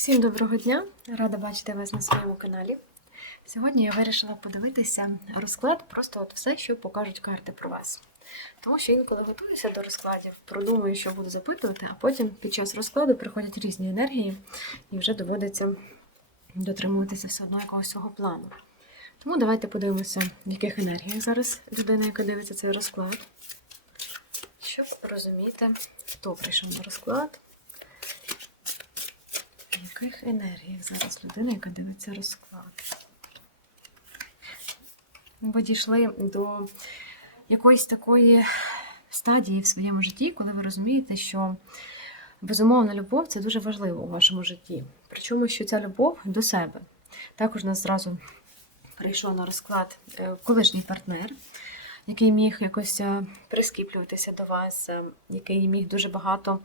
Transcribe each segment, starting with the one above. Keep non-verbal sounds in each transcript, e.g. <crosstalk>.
Всім доброго дня! Рада бачити вас на своєму каналі. Сьогодні я вирішила подивитися розклад, просто от все, що покажуть карти про вас. Тому що інколи готуюся до розкладів, продумую, що буду запитувати, а потім під час розкладу приходять різні енергії, і вже доводиться дотримуватися все одно якогось свого плану. Тому давайте подивимося, в яких енергіях зараз людина, яка дивиться цей розклад, щоб розуміти, хто прийшов на розклад. Яких енергіях зараз людина, яка дивиться розклад? Ви дійшли до якоїсь такої стадії в своєму житті, коли ви розумієте, що безумовна любов це дуже важливо у вашому житті. Причому, що ця любов до себе. Також нас зразу прийшов на розклад е, колишній партнер, який міг якось е, прискіплюватися до вас, е, який міг дуже багато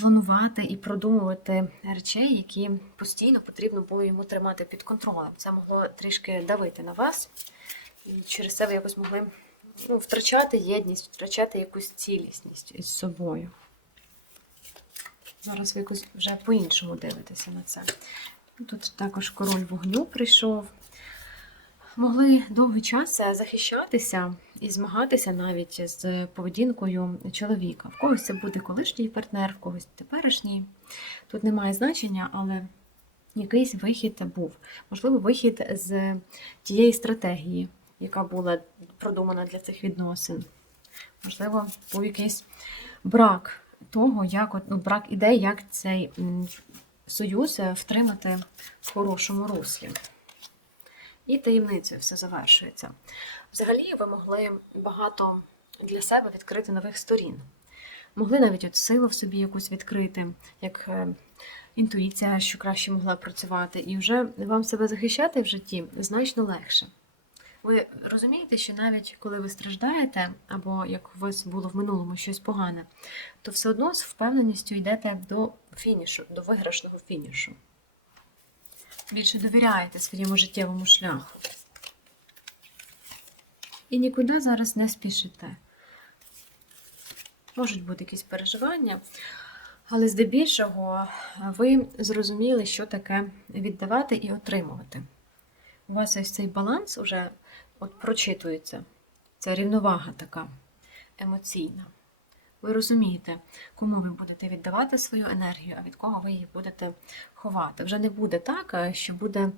планувати і продумувати речей, які постійно потрібно було йому тримати під контролем. Це могло трішки давити на вас, і через це ви якось могли ну, втрачати єдність, втрачати якусь цілісність із собою. Зараз ви якось вже по-іншому дивитеся на це. Тут також король вогню прийшов. Могли довгий час захищатися і змагатися навіть з поведінкою чоловіка. В когось це буде колишній партнер, в когось теперішній. Тут немає значення, але якийсь вихід був. Можливо, вихід з тієї стратегії, яка була продумана для цих відносин. Можливо, був якийсь брак того, як ну, брак ідей, як цей союз е, втримати в хорошому руслі. І таємницею все завершується. Взагалі, ви могли багато для себе відкрити нових сторін. Могли навіть от силу в собі якусь відкрити, як е, інтуїція, що краще могла працювати, і вже вам себе захищати в житті значно легше. Ви розумієте, що навіть коли ви страждаєте, або як у вас було в минулому щось погане, то все одно з впевненістю йдете до фінішу, до виграшного фінішу більше довіряєте своєму життєвому шляху. І нікуди зараз не спішите. Можуть бути якісь переживання, але здебільшого ви зрозуміли, що таке віддавати і отримувати. У вас ось цей баланс уже от прочитується. Це рівновага така емоційна. Ви розумієте, кому ви будете віддавати свою енергію, а від кого ви її будете ховати. Вже не буде так, е, що буде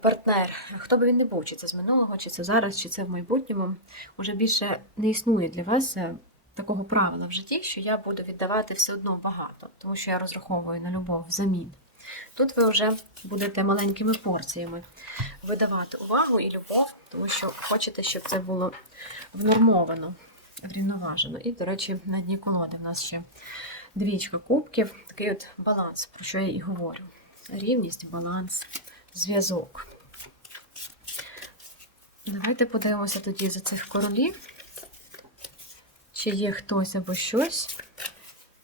партнер, хто би він не був, чи це з минулого, чи це зараз, чи це в майбутньому. Уже більше не існує для вас е, такого правила в житті, що я буду віддавати все одно багато, тому що я розраховую на любов взамін. Тут ви вже будете маленькими порціями видавати увагу і любов, тому що хочете, щоб це було внормовано врівноважено. І, до речі, на дні колоди в нас ще двічка кубків, такий от баланс, про що я і говорю. Рівність, баланс, зв'язок. Давайте подивимося тоді за цих королів, чи є хтось або щось,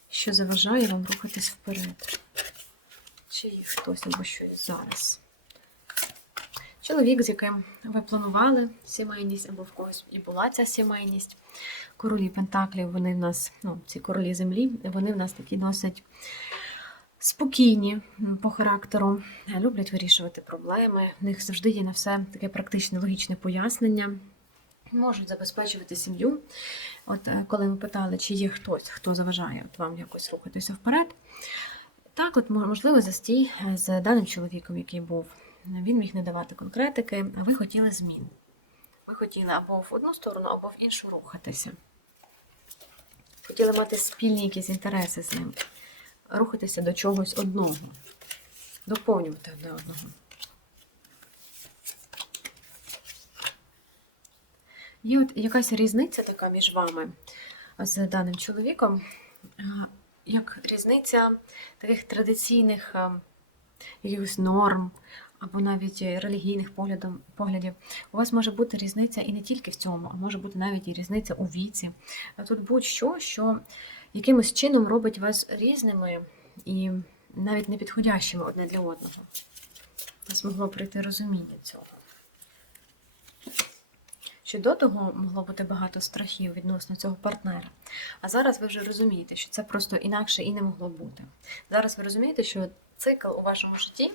що заважає вам рухатись вперед. Чи є хтось або щось зараз. Чоловік, з яким ви планували сімейність, або в когось і була ця сімейність. Королі Пентаклів, вони в нас, ну, ці королі землі, вони в нас такі досить спокійні по характеру, люблять вирішувати проблеми. В них завжди є на все таке практичне, логічне пояснення. Можуть забезпечувати сім'ю. От е, коли ми питали, чи є хтось, хто заважає от вам якось рухатися вперед. Так, от можливо, застій з даним чоловіком, який був. Він міг не давати конкретики, а ви хотіли змін. Ви хотіли або в одну сторону, або в іншу рухатися. Хотіли мати спільні якісь інтереси з ним, рухатися до чогось одного, доповнювати одне одного. Є от якась різниця така між вами з даним чоловіком, як різниця таких традиційних якихось норм, або навіть релігійних поглядом, поглядів, у вас може бути різниця і не тільки в цьому, а може бути навіть і різниця у віці. Тут будь-що, що якимось чином робить вас різними і навіть непідходящими одне для одного. У вас могло прийти розуміння цього. Що до того могло бути багато страхів відносно цього партнера. А зараз ви вже розумієте, що це просто інакше і не могло бути. Зараз ви розумієте, що цикл у вашому житті,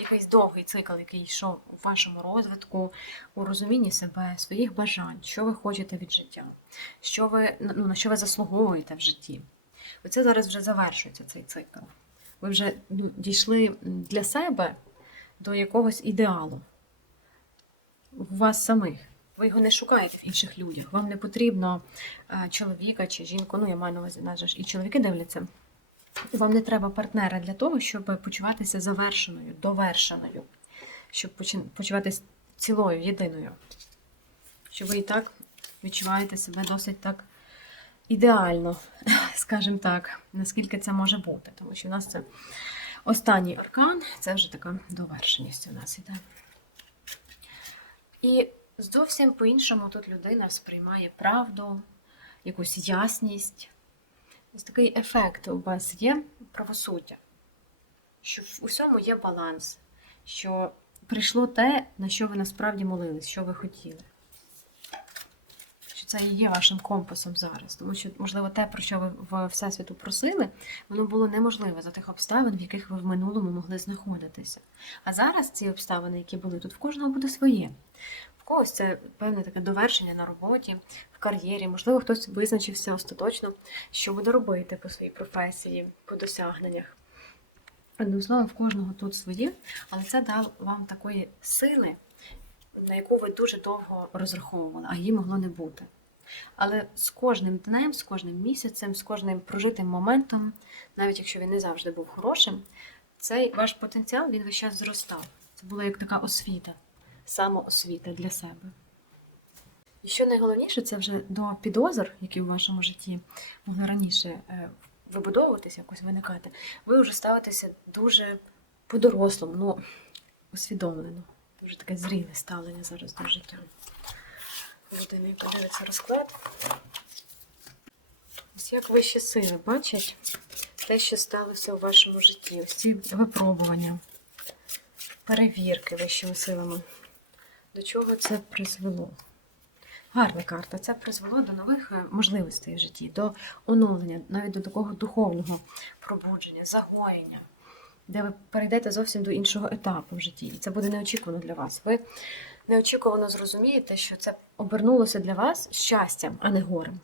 якийсь довгий цикл, який йшов у вашому розвитку, у розумінні себе, своїх бажань, що ви хочете від життя, що ви, ну, на що ви заслуговуєте в житті. Оце зараз вже завершується цей цикл. Ви вже ну, дійшли для себе до якогось ідеалу у вас самих. Ви його не шукаєте в інших людях. Вам не потрібно е, чоловіка чи жінку. Ну, я маю на увазі, і чоловіки дивляться. Вам не треба партнера для того, щоб почуватися завершеною, довершеною, щоб почуватися цілою, єдиною. Що ви і так відчуваєте себе досить так ідеально, <laughs> скажімо так, наскільки це може бути. Тому що в нас це останній аркан, це вже така довершеність у нас іде. І зовсім по-іншому тут людина сприймає правду, якусь ясність. Ось такий ефект у вас є правосуддя, що в усьому є баланс, що прийшло те, на що ви насправді молились, що ви хотіли. Що це і є вашим компасом зараз. Тому що, можливо, те, про що ви в Всесвіту просили, воно було неможливе за тих обставин, в яких ви в минулому могли знаходитися. А зараз ці обставини, які були тут, в кожного буде своє. Когось це певне таке довершення на роботі, в кар'єрі. Можливо, хтось визначився остаточно, що буде робити по своїй професії, по досягненнях. Одним словом, в кожного тут своє, але це дав вам такої сили, на яку ви дуже довго розраховували, а її могло не бути. Але з кожним днем, з кожним місяцем, з кожним прожитим моментом, навіть якщо він не завжди був хорошим, цей ваш потенціал він весь час зростав. Це була як така освіта, самоосвіта для себе. І що найголовніше, це вже до підозр, які у вашому житті могли раніше е, вибудовуватися, якось виникати, ви вже ставитеся дуже по-дорослому, ну, усвідомлено. Дуже таке зріле ставлення зараз до життя. Людина, яка дивиться розклад. Ось як вищі сили бачать те, що сталося у вашому житті. Ось ці випробування, перевірки вищими силами. До чого це призвело? Гарна карта. Це призвело до нових е, можливостей в житті, до оновлення, навіть до такого духовного пробудження, загоєння, де ви перейдете зовсім до іншого етапу в житті. І це буде неочікувано для вас. Ви неочікувано зрозумієте, що це обернулося для вас щастям, а не горем.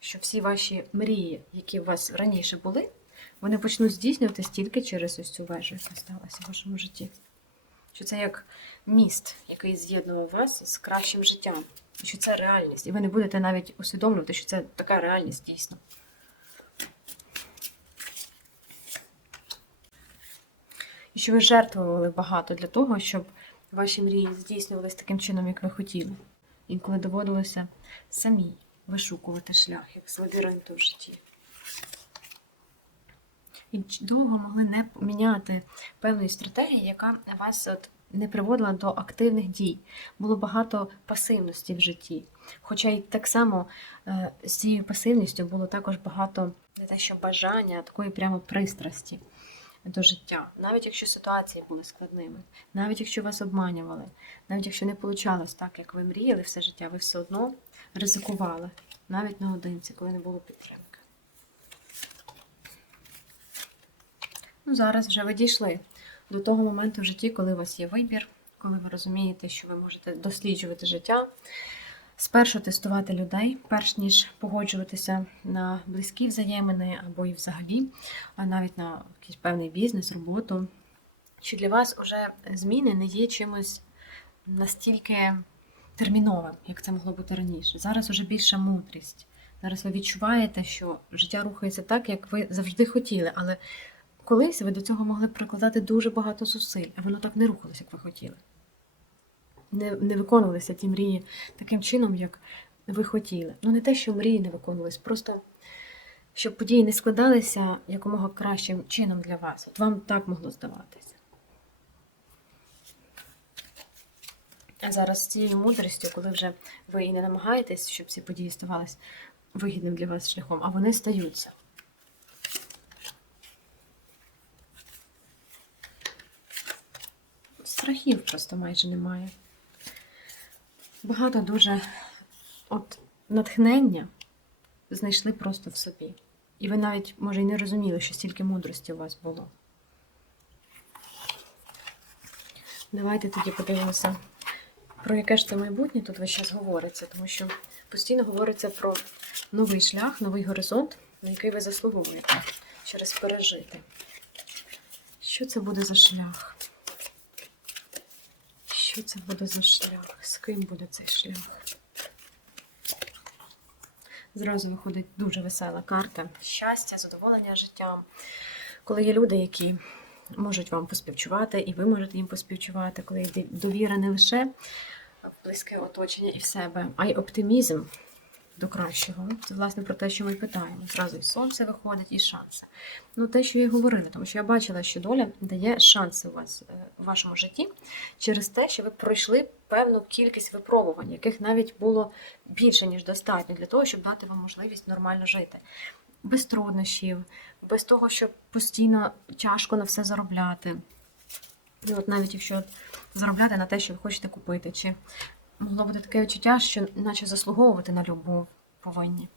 Що всі ваші мрії, які у вас раніше були, вони почнуть здійснюватись тільки через ось цю вежу, яка сталася в вашому житті. Що це як міст, який з'єднував вас з кращим життям. І Що це реальність. І ви не будете навіть усвідомлювати, що це така реальність дійсно. І що ви жертвували багато для того, щоб ваші мрії здійснювалися таким чином, як ви хотіли. Інколи доводилося самі вишукувати шлях, як з лабіринту в житті. І довго могли не міняти певної стратегії, яка вас от не приводила до активних дій. Було багато пасивності в житті. Хоча й так само е, з цією пасивністю було також багато не те, що бажання, а такої прямо пристрасті до життя. Навіть якщо ситуації були складними, навіть якщо вас обманювали, навіть якщо не вийшло так, як ви мріяли все життя, ви все одно ризикували, навіть наодинці, коли не було підтримки. Ну, зараз вже ви дійшли до того моменту в житті, коли у вас є вибір, коли ви розумієте, що ви можете досліджувати життя, спершу тестувати людей, перш ніж погоджуватися на близькі взаємини або і взагалі, а навіть на якийсь певний бізнес, роботу. Що для вас вже зміни не є чимось настільки терміновим, як це могло бути раніше. Зараз вже більша мудрість. Зараз ви відчуваєте, що життя рухається так, як ви завжди хотіли, але колись ви до цього могли прикладати дуже багато зусиль, а воно так не рухалося, як ви хотіли. Не, не виконувалися ті мрії таким чином, як ви хотіли. Ну, не те, що мрії не виконувались, просто щоб події не складалися якомога кращим чином для вас. От вам так могло здаватися. А зараз з цією мудрістю, коли вже ви і не намагаєтесь, щоб ці події ставалися вигідним для вас шляхом, а вони стаються. Страхів просто майже немає. Багато дуже от натхнення знайшли просто в собі. І ви навіть, може, і не розуміли, що стільки мудрості у вас було. Давайте тоді подивимося, про яке ж це майбутнє тут весь час говориться, тому що постійно говориться про новий шлях, новий горизонт, на який ви заслуговуєте через пережити. Що це буде за шлях? Що це буде за шлях? З ким буде цей шлях? Зразу виходить дуже весела карта. Щастя, задоволення життям. Коли є люди, які можуть вам поспівчувати, і ви можете їм поспівчувати, коли є довіра не лише в близьке оточення і в себе, а й оптимізм до кращого. Це власне про те, що ми питаємо. Зразу і сонце виходить, і шанси. Ну, те, що я й говорила, тому що я бачила, що доля дає шанси у вас е, у вашому житті через те, що ви пройшли певну кількість випробувань, яких навіть було більше, ніж достатньо для того, щоб дати вам можливість нормально жити. Без труднощів, без того, щоб постійно тяжко на все заробляти. І от навіть якщо заробляти на те, що ви хочете купити, чи могло бути таке відчуття, що наче заслуговувати на любов повинні.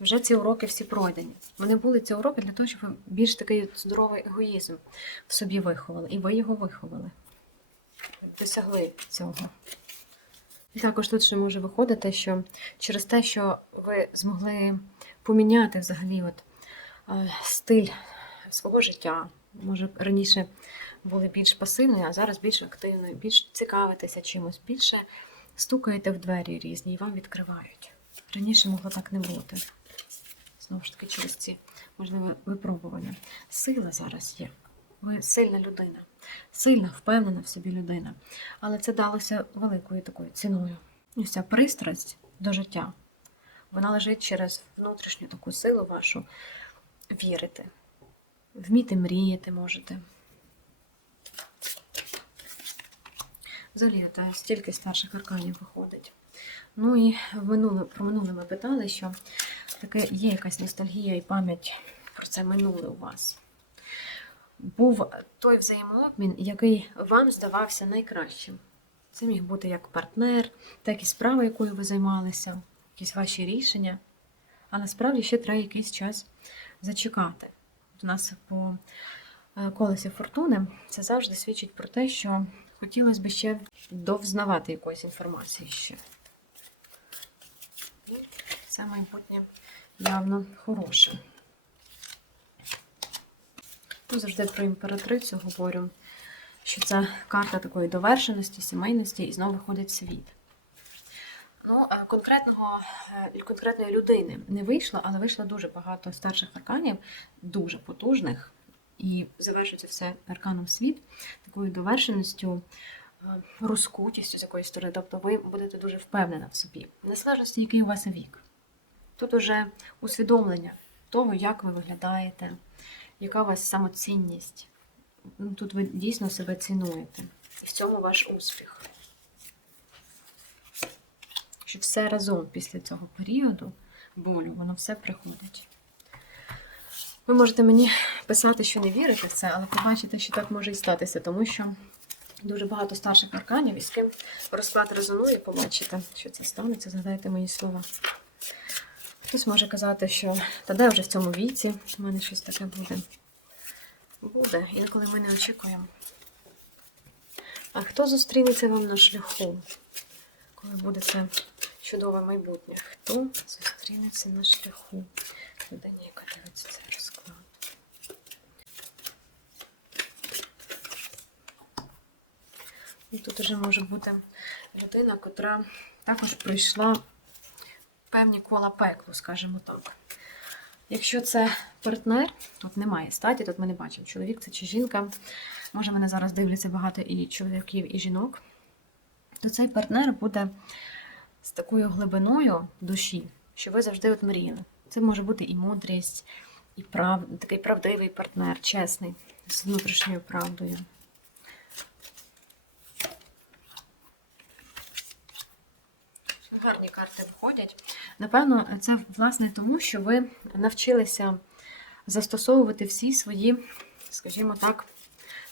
Вже ці уроки всі пройдені. Вони були ці уроки для того, щоб ви більш такий здоровий егоїзм в собі виховали. І ви його виховали. Досягли цього. Також тут ще може виходити, що через те, що ви змогли поміняти взагалі от, е, стиль свого життя, може раніше були більш пасивною, а зараз більш активною, більш цікавитеся чимось, більше стукаєте в двері різні і вам відкривають. Раніше могло так не бути. Знову ж таки, через ці можливе випробування. Сила зараз є. Ви сильна людина, сильна, впевнена в собі людина. Але це далося великою такою ціною. І ця пристрасть до життя, вона лежить через внутрішню таку силу вашу вірити. Вміти мріяти можете. Взагалі, та стільки старших арканів виходить. Ну і в минуле, про минуле ми питали, що таке є якась ностальгія і пам'ять про це минуле у вас. Був той взаємообмін, який вам здавався найкращим. Це міг бути як партнер, так і справа, якою ви займалися, якісь ваші рішення. А насправді ще треба якийсь час зачекати. У нас по е, колесі фортуни це завжди свідчить про те, що хотілося б ще довзнавати якоїсь інформації ще. І це майбутнє явно хороше. Ну, завжди про імператрицю говорю, що це карта такої довершеності, сімейності, і знову виходить світ. Ну, е, конкретного, е, конкретної людини не вийшло, але вийшло дуже багато старших арканів, дуже потужних. І завершується все арканом світ, такою довершеністю, е, розкутістю з якоїсь сторони. Тобто ви будете дуже впевнена в собі, незалежно, який у вас вік. Тут уже усвідомлення того, як ви виглядаєте, яка у вас самоцінність. Ну, Тут ви дійсно себе цінуєте. І в цьому ваш успіх. Що все разом після цього періоду болю, воно все приходить. Ви можете мені писати, що не вірите в це, але побачите, що так може і статися, тому що дуже багато старших арканів, і з ким розклад резонує, побачите, що це станеться, згадайте мої слова. Хтось може казати, що та де вже в цьому віці в мене щось таке буде. Буде, інколи ми не очікуємо. А хто зустрінеться вам на шляху, коли буде це чудове майбутнє? Хто зустрінеться на шляху? Людині, яка дивиться цей розклад. І тут вже може бути людина, котра також пройшла певні кола пеклу, скажімо так. Якщо це партнер, тут немає статі, тут ми не бачимо, чоловік це чи жінка. Може, мене зараз дивляться багато і чоловіків, і жінок, то цей партнер буде з такою глибиною душі, що ви завжди от мріяли. Це може бути і мудрість, і прав... такий правдивий партнер, чесний, з внутрішньою правдою. Гарні карти виходять. Напевно, це власне тому, що ви навчилися застосовувати всі свої, скажімо так,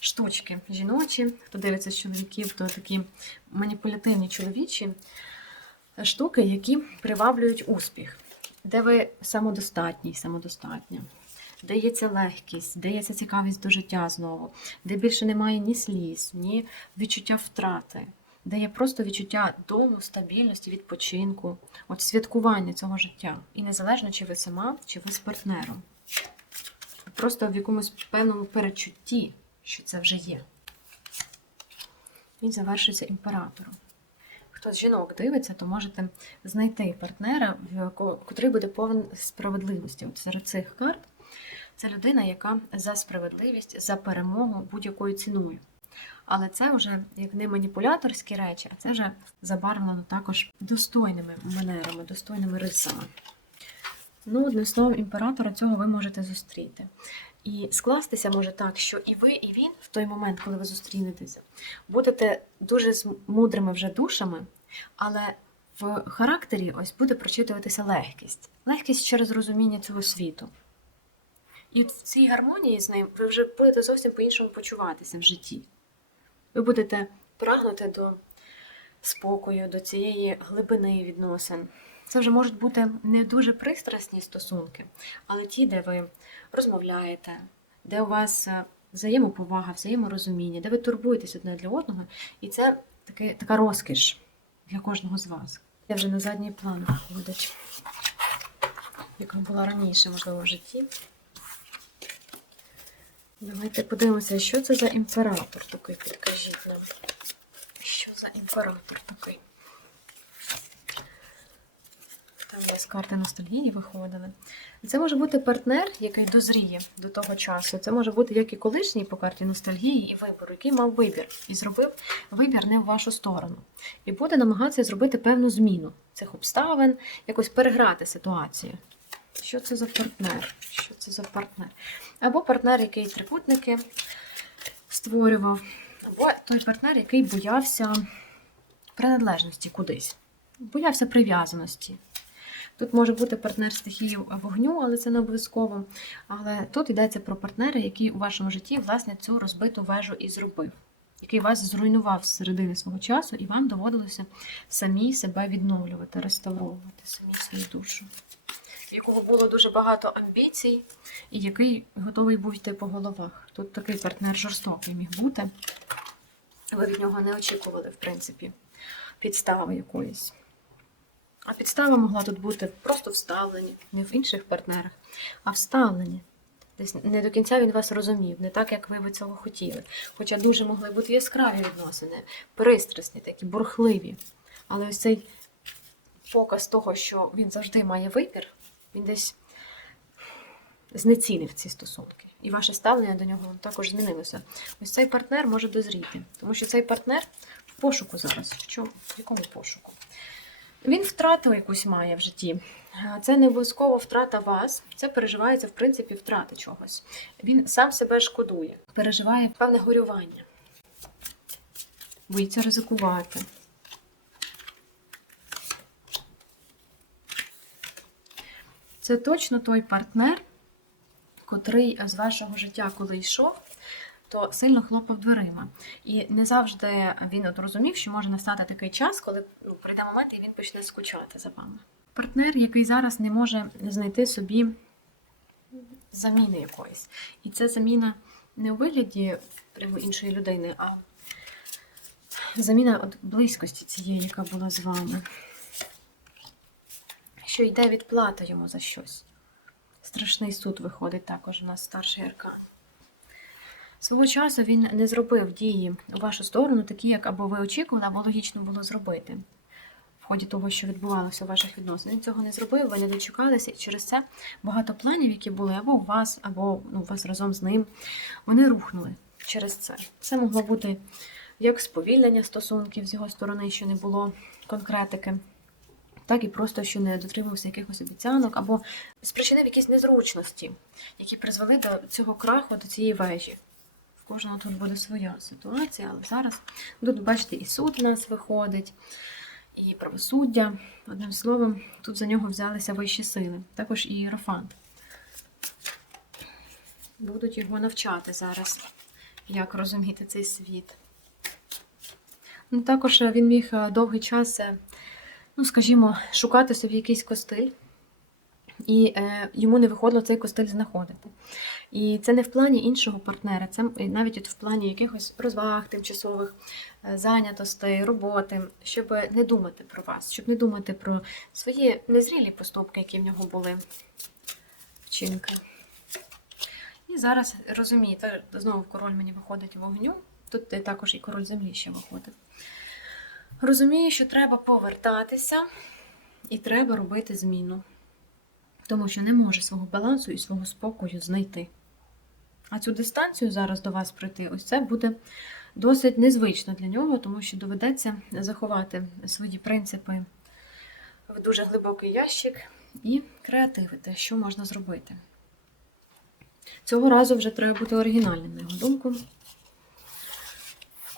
штучки жіночі, хто дивиться з чоловіків, то такі маніпулятивні чоловічі штуки, які приваблюють успіх, де ви самодостатній, самодостатня, ця легкість, ця цікавість до життя знову, де більше немає ні сліз, ні відчуття втрати, де є просто відчуття дому, стабільності, відпочинку, от святкування цього життя. І незалежно, чи ви сама, чи ви з партнером. Просто в якомусь певному перечутті, що це вже є. Він завершується імператором. Хто з жінок дивиться, то можете знайти партнера, котрий буде повен справедливості. От серед цих карт це людина, яка за справедливість, за перемогу будь-якою ціною. Але це вже як не маніпуляторські речі, а це вже забарвлено також достойними манерами, достойними рисами. Ну, одним словом, імператора цього ви можете зустріти. І скластися може так, що і ви, і він в той момент, коли ви зустрінетеся, будете дуже з мудрими вже душами, але в характері ось буде прочитуватися легкість. Легкість через розуміння цього світу. І в цій гармонії з ним ви вже будете зовсім по-іншому почуватися в житті. Ви будете прагнути до спокою, до цієї глибини відносин. Це вже можуть бути не дуже пристрасні стосунки, але ті, де ви розмовляєте, де у вас е, взаємоповага, взаєморозуміння, де ви турбуєтесь одне для одного, і це таки, така розкіш для кожного з вас. Я вже на задній план виходить, яка була раніше, можливо, в житті. Давайте подивимося, що це за імператор такий, підкажіть нам. Що за імператор такий? Там у нас карти ностальгії виходили. Це може бути партнер, який дозріє до того часу. Це може бути як і колишній по карті ностальгії і вибору, який мав вибір і зробив вибір не в вашу сторону. І буде намагатися зробити певну зміну цих обставин, якось переграти ситуацію. Що це за партнер? Що це за партнер? Або партнер, який трикутники створював, або той партнер, який боявся приналежності кудись, боявся прив'язаності. Тут може бути партнер стихії вогню, але це не обов'язково. Але тут йдеться про партнера, який у вашому житті власне цю розбиту вежу і зробив, який вас зруйнував з свого часу, і вам доводилося самі себе відновлювати, реставровувати, самі свою душу. Якого було дуже багато амбіцій, і який готовий був йти по головах. Тут такий партнер жорстокий міг бути. Ви від нього не очікували, в принципі, підстави якоїсь. А підстава могла тут бути просто вставлені, не в інших партнерах, а вставлені. Десь не до кінця він вас розумів, не так, як ви би цього хотіли. Хоча дуже могли бути яскраві відносини, пристрасні, такі бурхливі. Але ось цей показ того, що він завжди має вибір, він десь знецінив ці стосунки. І ваше ставлення до нього також змінилося. Ось цей партнер може дозріти, тому що цей партнер в пошуку зараз. Чому? В якому пошуку? Він втрату якусь має в житті. Це не обов'язково втрата вас, це переживається, в принципі, втрати чогось. Він сам себе шкодує, переживає певне горювання, боїться ризикувати. Це точно той партнер, котрий з вашого життя, коли йшов, то сильно хлопав дверима. І не завжди він от розумів, що може настати такий час, коли ну, прийде момент і він почне скучати за вами. Партнер, який зараз не може знайти собі заміни якоїсь. І це заміна не у вигляді іншої людини, а заміна от близькості цієї, яка була з вами. Що йде відплата йому за щось. Страшний суд виходить також у нас старший аркан. Свого часу він не зробив дії у вашу сторону, такі, як або ви очікували, або логічно було зробити в ході того, що відбувалося у ваших відносинах. Він цього не зробив, ви не дочекалися, і через це багато планів, які були або у вас, або ну, у вас разом з ним, вони рухнули через це. Це могло бути як сповільнення стосунків з його сторони, що не було конкретики. Так і просто, що не дотримався якихось обіцянок, або спричинив якісь незручності, які призвели до цього краху, до цієї вежі. В кожного тут буде своя ситуація, але зараз тут, бачите, і суд у нас виходить, і правосуддя. Одним словом, тут за нього взялися вищі сили. Також і Єрофант. Будуть його навчати зараз, як розуміти цей світ. Ну, також він міг е, довгий час, е, ну, скажімо, шукати собі якийсь костиль, і е, йому не виходило цей костиль знаходити. І це не в плані іншого партнера, це навіть от в плані якихось розваг, тимчасових е, зайнятостей, роботи, щоб не думати про вас, щоб не думати про свої незрілі поступки, які в нього були вчинки. І зараз розумієте, знову король мені виходить вогню. Тут також і король землі ще виходить. Розумію, що треба повертатися і треба робити зміну. Тому що не може свого балансу і свого спокою знайти. А цю дистанцію зараз до вас прийти, ось це буде досить незвично для нього, тому що доведеться заховати свої принципи в дуже глибокий ящик і креативити, що можна зробити. Цього разу вже треба бути оригінальним, на його думку.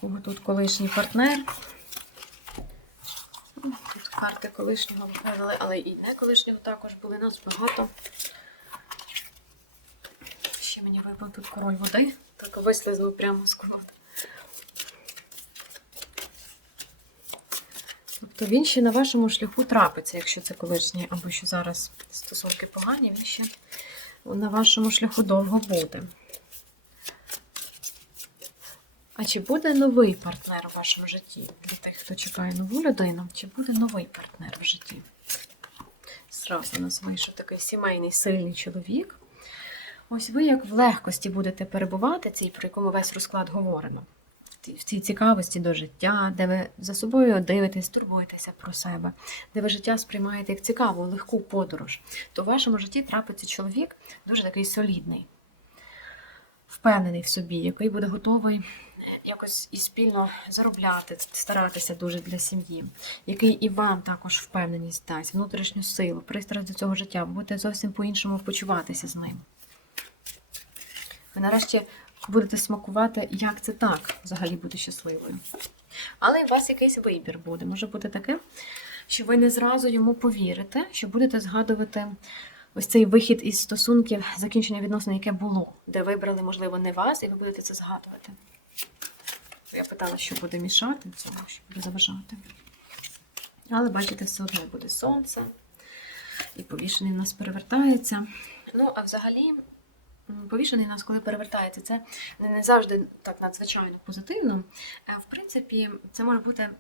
Кого тут колишній партнер. Карти колишнього вивели, але і не колишнього також були нас багато. Ще мені випав тут король води, так вислизнув прямо з колоди. Тобто він ще на вашому шляху трапиться, якщо це колишній, або що зараз стосунки погані, він ще на вашому шляху довго буде. А чи буде новий партнер у вашому житті? Для тих, хто чекає нову людину, чи буде новий партнер в житті? Зразу нас вийшов такий сімейний сильний чоловік. Ось ви як в легкості будете перебувати, цей, про якому весь розклад говорено. В цій цікавості до життя, де ви за собою дивитесь, турбуєтеся про себе, де ви життя сприймаєте як цікаву, легку подорож, то в вашому житті трапиться чоловік дуже такий солідний, впевнений в собі, який буде готовий якось і спільно заробляти, старатися дуже для сім'ї, який і вам також впевненість дасть, внутрішню силу, пристрасть до цього життя, будете зовсім по-іншому почуватися з ним. Ви нарешті будете смакувати, як це так взагалі бути щасливою. Але у вас якийсь вибір буде. Може бути таке, що ви не зразу йому повірите, що будете згадувати ось цей вихід із стосунків, закінчення відносин, яке було, де вибрали, можливо, не вас, і ви будете це згадувати. Я питала, що буде мішати цьому, що буде заважати. Але, бачите, все одно буде сонце, і повішений в нас перевертається. Ну, а взагалі, повішений в нас, коли перевертається, це не завжди так надзвичайно позитивно. В принципі, це може бути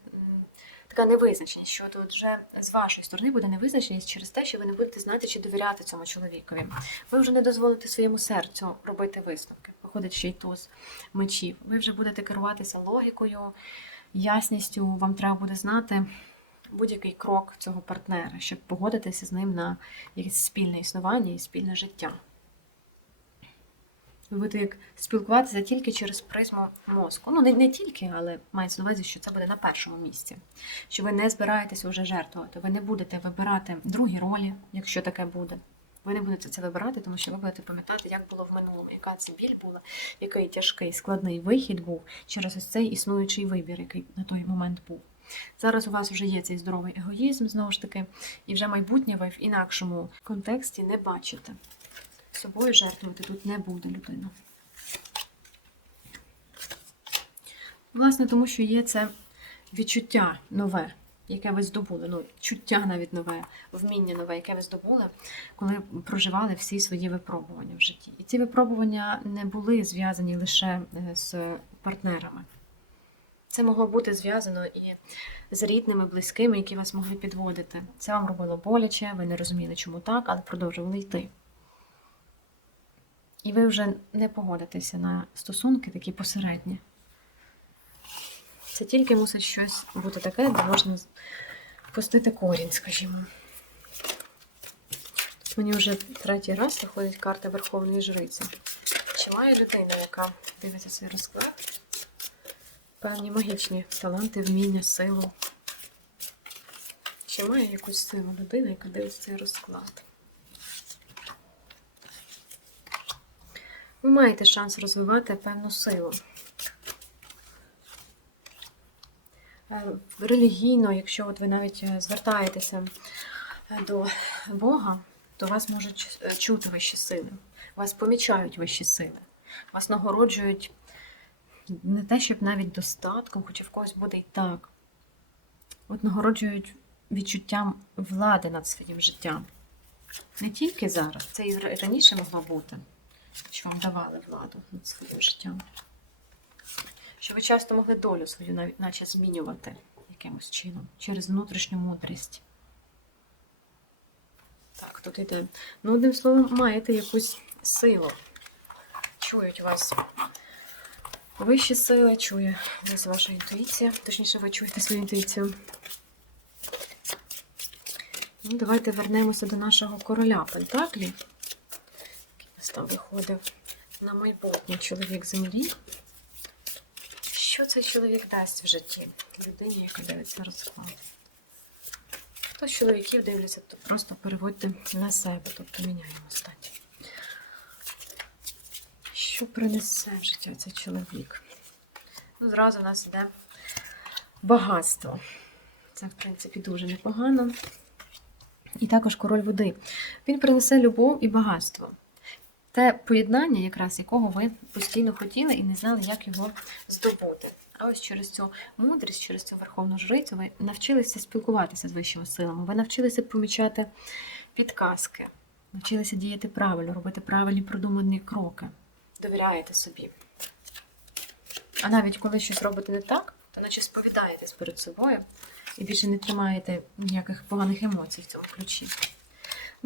така невизначеність, що тут вже з вашої сторони буде невизначеність через те, що ви не будете знати, чи довіряти цьому чоловікові. Ви вже не дозволите своєму серцю робити висновки. Виходить ще й туз мечів. Ви вже будете керуватися логікою, ясністю. Вам треба буде знати будь-який крок цього партнера, щоб погодитися з ним на якесь спільне існування і спільне життя. Ви будете як спілкуватися тільки через призму мозку. Ну, не, не тільки, але мається на увазі, що це буде на першому місці. Що ви не збираєтеся вже жертвувати, ви не будете вибирати другі ролі, якщо таке буде. Ви не будете це вибирати, тому що ви будете пам'ятати, як було в минулому, яка це біль була, який тяжкий, складний вихід був через ось цей існуючий вибір, який на той момент був. Зараз у вас вже є цей здоровий егоїзм, знову ж таки, і вже майбутнє ви в інакшому контексті не бачите. Собою жертвувати тут не буде людина. Власне, тому що є це відчуття нове, яке ви здобули. Ну, чуття навіть нове, вміння нове, яке ви здобули, коли проживали всі свої випробування в житті. І ці випробування не були зв'язані лише з партнерами. Це могло бути зв'язано і з рідними, близькими, які вас могли підводити. Це вам робило боляче, ви не розуміли, чому так, але продовжували йти. І ви вже не погодитеся на стосунки такі посередні. Це тільки мусить щось бути таке, де можна пустити корінь, скажімо. Мені вже третій раз виходить карта Верховної Жриці. Чи має людина, яка дивиться цей розклад? Певні магічні таланти, вміння, силу. Чи має якусь силу людина, яка дивиться цей розклад? Ви маєте шанс розвивати певну силу. Релігійно, якщо от ви навіть звертаєтеся до Бога, то вас можуть чути вищі сили, вас помічають вищі сили, вас нагороджують не те, щоб навіть достатком, хоча в когось буде і так. От нагороджують відчуттям влади над своїм життям. Не тільки зараз, це і раніше могло бути, що вам давали владу над своїм життям. Що ви часто могли долю свою наче змінювати якимось чином через внутрішню мудрість. Так, тут іде. Ну, одним словом, маєте якусь силу. Чують вас вищі сили, чує вас ваша інтуїція. Точніше, ви чуєте свою інтуїцію. Ну, давайте вернемося до нашого короля Пентаклі, який нас там виходив на майбутнє чоловік землі. Що цей чоловік дасть в житті людині, яка дивиться розклад? Хто з чоловіків дивляться, то просто переводьте на себе, тобто міняємо стать. Що принесе в життя цей чоловік? Ну, зразу у нас йде багатство. Це, в принципі, дуже непогано. І також король води. Він принесе любов і багатство. Те поєднання, якраз якого ви постійно хотіли і не знали, як його здобути. А ось через цю мудрість, через цю верховну жрицю ви навчилися спілкуватися з вищими силами, ви навчилися помічати підказки, навчилися діяти правильно, робити правильні продумані кроки. Довіряєте собі. А навіть коли щось робите не так, то наче сповідаєтесь перед собою і більше не тримаєте ніяких поганих емоцій в цьому ключі.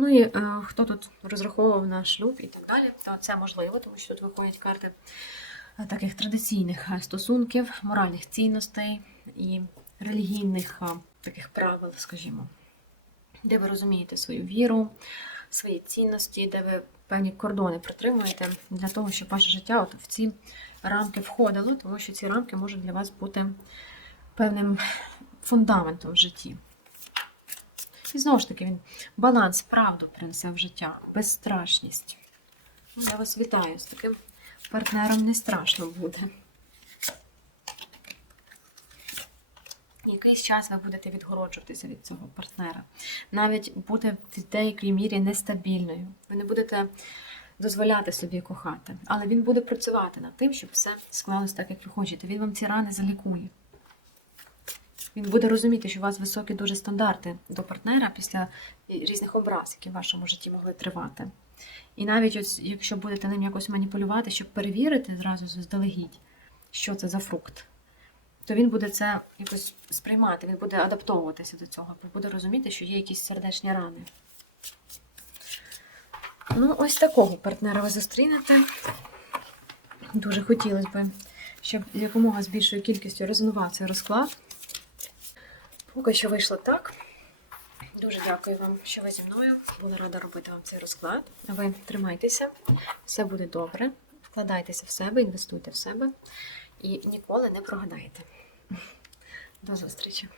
Ну і е, хто тут розраховував на шлюб і так далі, то це можливо, тому що тут виходять карти е, таких традиційних е, стосунків, моральних цінностей і релігійних е, таких правил, скажімо, де ви розумієте свою віру, свої цінності, де ви певні кордони притримуєте для того, щоб ваше життя от в ці рамки входило, тому що ці рамки можуть для вас бути певним фундаментом в житті. І знову ж таки, він баланс, правду принесе в життя, безстрашність. Ну, Я вас вітаю з таким партнером не страшно буде. Якийсь час ви будете відгороджуватися від цього партнера. Навіть бути в деякій мірі нестабільною. Ви не будете дозволяти собі кохати. Але він буде працювати над тим, щоб все склалось так, як ви хочете. Він вам ці рани залікує. Він буде розуміти, що у вас високі дуже стандарти до партнера після різних образ, які в вашому житті могли тривати. І навіть ось, якщо будете ним якось маніпулювати, щоб перевірити зразу заздалегідь, що це за фрукт, то він буде це якось сприймати, він буде адаптовуватися до цього, буде розуміти, що є якісь сердечні рани. Ну, ось такого партнера ви зустрінете. Дуже хотілося б, щоб якомога з більшою кількістю резонував цей розклад. Поки що вийшло так. Дуже дякую вам, що ви зі мною. Була рада робити вам цей розклад. Ви тримайтеся, все буде добре. Вкладайтеся в себе, інвестуйте в себе і ніколи не прогадаєте. До зустрічі!